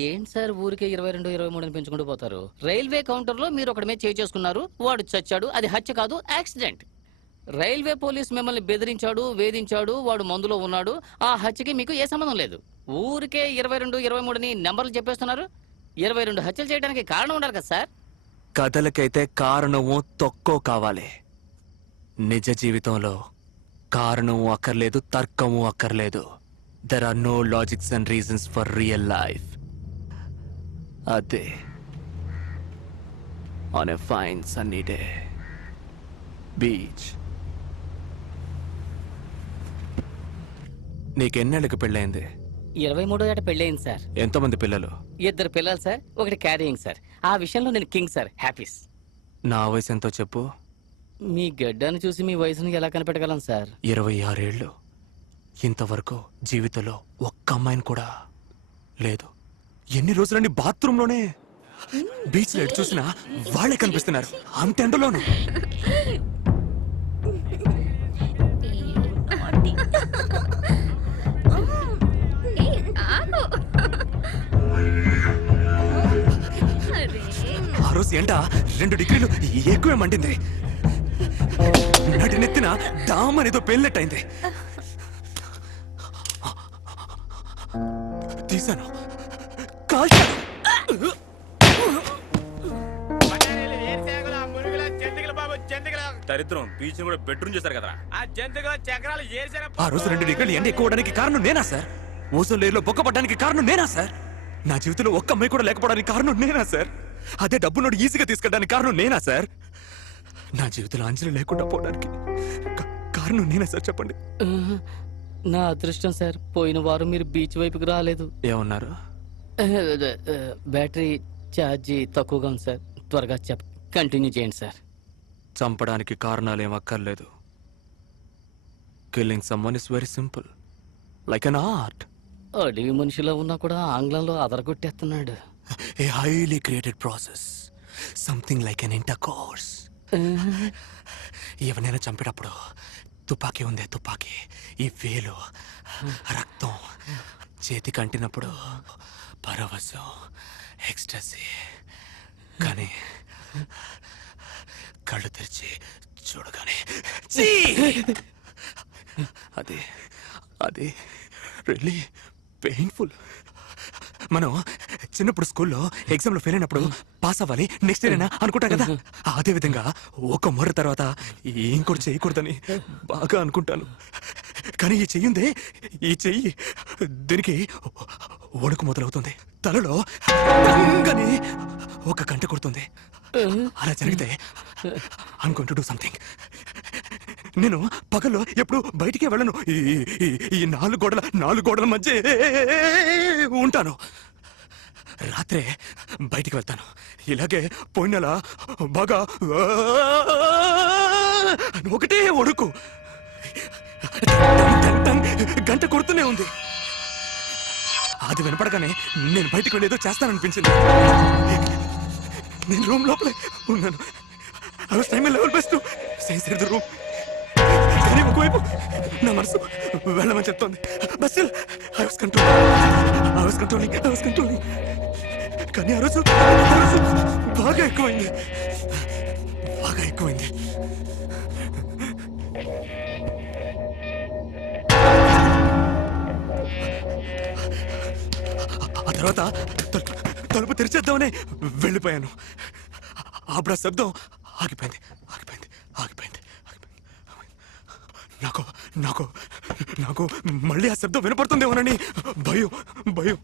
ఏంటి సార్ ఊరికే 22, 23 అని పెంచుకుంటూ పోతారు? రైల్వే కౌంటర్ లో మీరు ఒకటి మీద చేసుకున్నారు, వాడు చచ్చాడు, అది హత్య కాదు, యాక్సిడెంట్. రైల్వే పోలీస్ మిమ్మల్ని బెదిరించాడు, వేధించాడు, వాడు మందులో ఉన్నాడు. ఆ హత్యకి మీకు ఏ సంబంధం లేదు. ఊరికే 22, 23 నెంబర్లు చెప్పేస్తున్నారు. 22 హత్యలు చేయడానికి కారణం ఉండాలి కదా సార్. కథలకైతే కారణమో తొక్కో కావాలి. నిజ జీవితంలో కారణము అక్కర్లేదు, తర్కము అక్కర్లేదు. There are no logics and reasons for real life. అదే on a fine sunny day beach. నీకెన్నేళ్ళకి పెళ్ళైంది? 23 ఏట పెళ్ళయింది సార్. ఎంతమంది పిల్లలు? 2 పిల్లలు సార్, ఒకటి క్యారియింగ్ సార్. ఆ విషయంలో నేను కింగ్ సార్, హ్యాపీస్. నా వయసు ఎంతో చెప్పు. మీ గడ్డాన్ని చూసి మీ వయసును ఎలా కనిపెట్టగలను సార్? 26 ఏళ్ళు. ఇంతవరకు జీవితంలో ఒక్క అమ్మాయిని కూడా లేదు. ఎన్ని రోజులండి బాత్రూంలోనే. బీచ్ లైట్ చూసినా వాళ్ళే కనిపిస్తున్నారు, అంత ఎండలోను. ఆ రోజు ఎండ 2 డిగ్రీలు ఎక్కువే మండింది. నడి నెత్తిన దామనేదో పెళ్ళినట్టయింది. తీశాను, కాల్చాను. దరిద్రం బీచ్ కూడా బెడ్రూమ్ చేశారు కదా. ఆ రోజు 2 డిగ్రీలు ఎండ ఎక్కువడానికి కారణం నేనా సార్? ఓజోన్ లేయర్ లో బొక్కపడ్డానికి కారణం నేనా సార్? నా జీవితంలో ఒక్క అమ్మాయి కూడా లేకపోవడానికి కారణం నేనా సార్? అదే డబ్బు నోడు ఈజీగా తీసుకెళ్ళడానికి కారణం నేనా సార్? నా జీవితంలో అంజలి లేకుండా పోవడానికి కారణం నేనా సార్? చెప్పండి. నా అదృష్టం సార్, పోయిన వారం మీరు బీచ్ వైపుకి రాలేదు. ఏమన్నారు? బ్యాటరీ ఛార్జీ తక్కువగా ఉంది సార్. త్వరగా కంటిన్యూ చేయండి సార్. చంపడానికి కారణాలు ఏం అక్కర్లేదు. Killing someone is very simple, like an art. అడవి మనిషిలో ఉన్నా కూడా ఆంగ్లంలో అదరగొట్టేస్తున్నాడు. A highly created process, something like an intercourse. ఎవరైనా చంపేటప్పుడు తుపాకీ ఉందే తుపాకీ, ఈ వేలు రక్తం చేతికి అంటినప్పుడు పరవశం, ఎక్స్టసీ. కానీ కళ్ళు తెరిచి చూడగానే అది అది రియల్లీ పెయిన్ఫుల్. మనం చిన్నప్పుడు స్కూల్లో ఎగ్జామ్లో ఫెయిల్ అయినప్పుడు పాస్ అవ్వాలి, నెక్స్ట్ ఇయర్ అయినా అనుకుంటాం కదా. అదే విధంగా ఒక మొర్ర తర్వాత ఇంకోటి చేయకూడదని బాగా అనుకుంటాను. కానీ ఈ చెయ్యిందే, ఈ చెయ్యి దీనికి వణుకు మొదలవుతుంది. తలలో డంగని ఒక గంట కొడుతుంది. అలా జరిగితే I'm going to do something. నేను పగల్లో ఎప్పుడు బయటికే వెళ్ళను. ఈ 4 గోడల మధ్య ఉంటాను. రాత్రే బయటికి వెళ్తాను. ఇలాగే పోయిన నెల బాగా ఒకటే వణుకు, గంట కొడుతూనే ఉంది. అది వినపడగానే నేను బయటికి వెళ్ళేదో చేస్తాననిపించింది. నేను రూమ్ లోపలే ఉన్నాను. I was trying my level best to stay inside the room. కానీ ఒకవైపు నా మనసు వెళ్ళమని చెప్తోంది. But still, I was controlling. కానీ ఆ రోజు బాగా ఎక్కువైంది. ఆ తర్వాత తలుపు తెరిచేద్దామని వెళ్ళిపోయాను. అప్పుడు ఆ శబ్దం ఆగిపోయింది. నాకు మళ్ళీ ఆ శబ్దం వినపడుతుందేమోనని భయం.